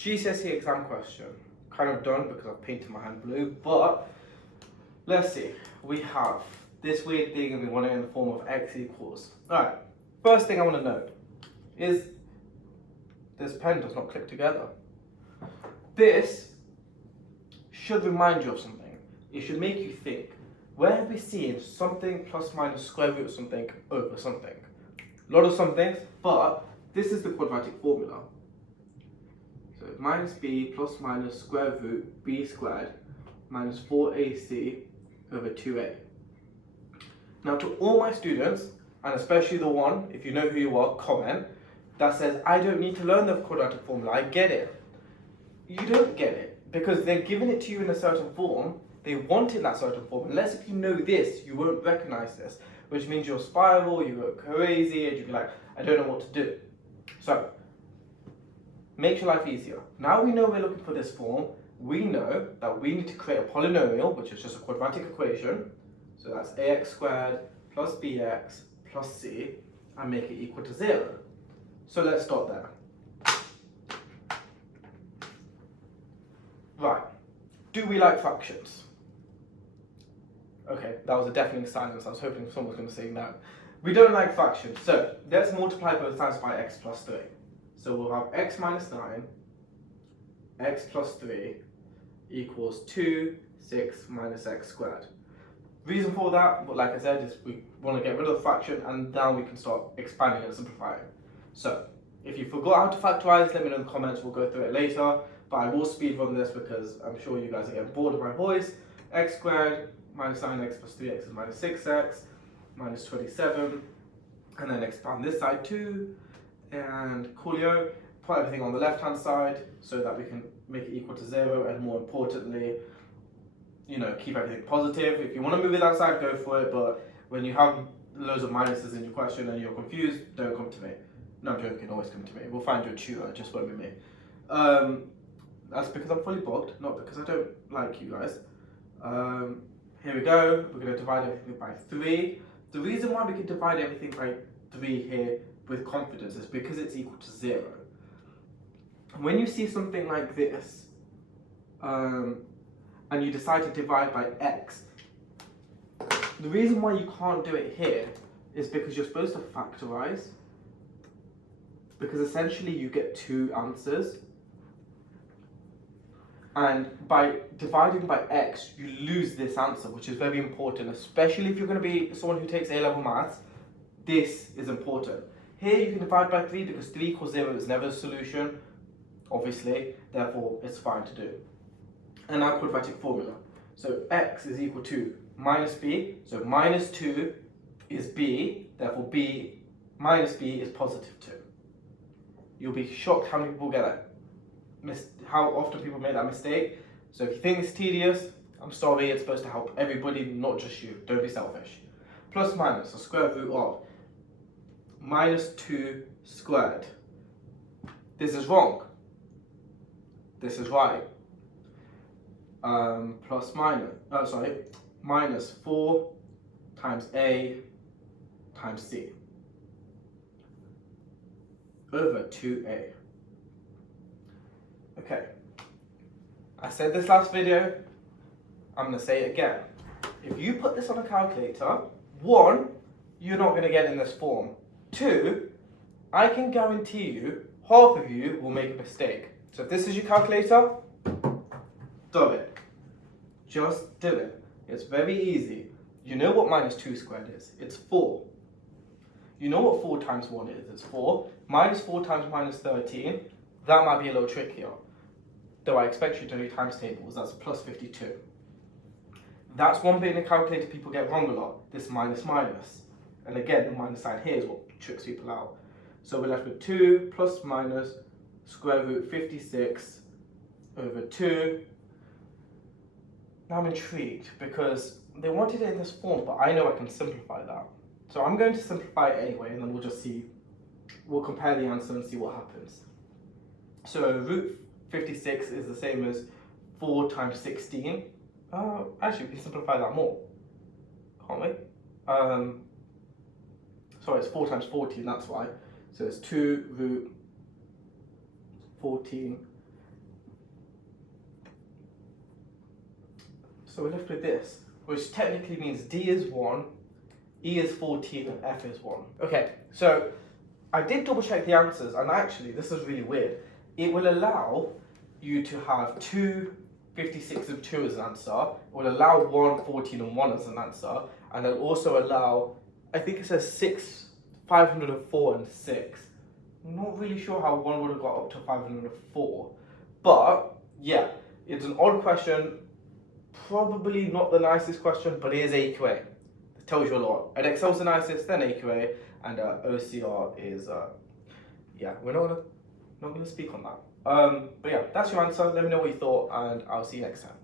GCSE exam question. Kind of done because I've painted my hand blue, but let's see. We have this weird thing and we want it in the form of x equals. Alright, first thing I want to know is this pen does not click together. This should remind you of something. It should make you think. Where have we seen something plus minus square root of something over something? A lot of somethings, but this is the quadratic formula. So minus b plus minus square root b squared minus 4ac over 2a. Now to all my students, and especially the one, if you know who you are, comment, that says, I don't need to learn the quadratic formula, I get it. You don't get it, because they're giving it to you in a certain form, they want it in that certain form, unless if you know this, you won't recognize this, which means you'll spiral, you go crazy, and you'll be like, I don't know what to do. So, makes your life easier. Now we know we're looking for this form, we know that we need to create a polynomial, which is just a quadratic equation. So that's ax squared plus bx plus c, and make it equal to 0. So let's start there. Right, do we like fractions? Okay, that was a deafening silence. I was hoping someone was going to say no. We don't like fractions, so let's multiply both sides by x plus 3. So we'll have x minus 9, x plus 3 equals 2, 6 minus x squared. Reason for that, but like I said, is we want to get rid of the fraction and now we can start expanding and simplifying. So, if you forgot how to factorize, let me know in the comments, we'll go through it later. But I will speed run this because I'm sure you guys are getting bored of my voice. X squared minus 9x plus 3x is minus 6x minus 27. And then expand this side too. And coolio, put everything on the left hand side so that we can make it equal to 0, and more importantly, you know, keep everything positive. If you want to move it outside, go for it, but when you have loads of minuses in your question and you're confused, don't come to me. No, I'm joking, always come to me. We'll find you a tutor, just won't be me. That's because I'm fully booked, not because I don't like you guys. Here we go, we're going to divide everything by 3. The reason why we can divide everything by 3 here with confidence is because it's equal to 0. When you see something like this, and you decide to divide by x, the reason why you can't do it here is because you're supposed to factorize, because essentially you get 2 answers, and by dividing by x you lose this answer, which is very important, especially if you're going to be someone who takes A-level maths. This is important. Here you can divide by 3 because 3 equals 0 is never a solution, obviously, therefore it's fine to do. And our quadratic formula. So x is equal to minus b, so minus 2 is b, therefore b minus b is positive 2. You'll be shocked how many people get that. How often people make that mistake. So if you think it's tedious, I'm sorry, it's supposed to help everybody, not just you. Don't be selfish. Plus minus, the square root of minus 2 squared. This is wrong. This is right. Plus minus, minus 4 times a times c over 2a. Okay, I said this last video, I'm going to say it again. If you put this on a calculator, 1, you're not going to get in this form. 2, I can guarantee you, half of you will make a mistake. So if this is your calculator, do it. Just do it. It's very easy. You know what minus 2 squared is? It's 4. You know what 4 times 1 is? It's 4. Minus 4 times minus 13, that might be a little trickier. Though I expect you to do times tables, that's plus 52. That's one bit in the calculator people get wrong a lot, this minus minus. And again, the minus sign here is what tricks people out. So we're left with 2 plus minus square root 56 over 2. Now I'm intrigued because they wanted it in this form, but I know I can simplify that. So I'm going to simplify it anyway, and then we'll just see, we'll compare the answer and see what happens. So root 56 is the same as 4 times 16. Actually, we can simplify that more, can't we? Sorry, it's 4 times 14, that's why. So it's 2 root 14 So we're left with this, which technically means D is 1, E is 14, and F is 1. Okay, so I did double check the answers, and actually, this is really weird. It will allow you to have 256 and 2 as an answer. It will allow 1, 14, and 1 as an answer, and it'll also allow, I think it says 6, 504, and 6. I'm not really sure how 1 would have got up to 504, but yeah, it's an odd question. Probably not the nicest question, but it is AQA. It tells you a lot. And Excel's the nicest, then AQA, and OCR is, yeah, we're not gonna speak on that. But yeah, that's your answer. Let me know what you thought, and I'll see you next time.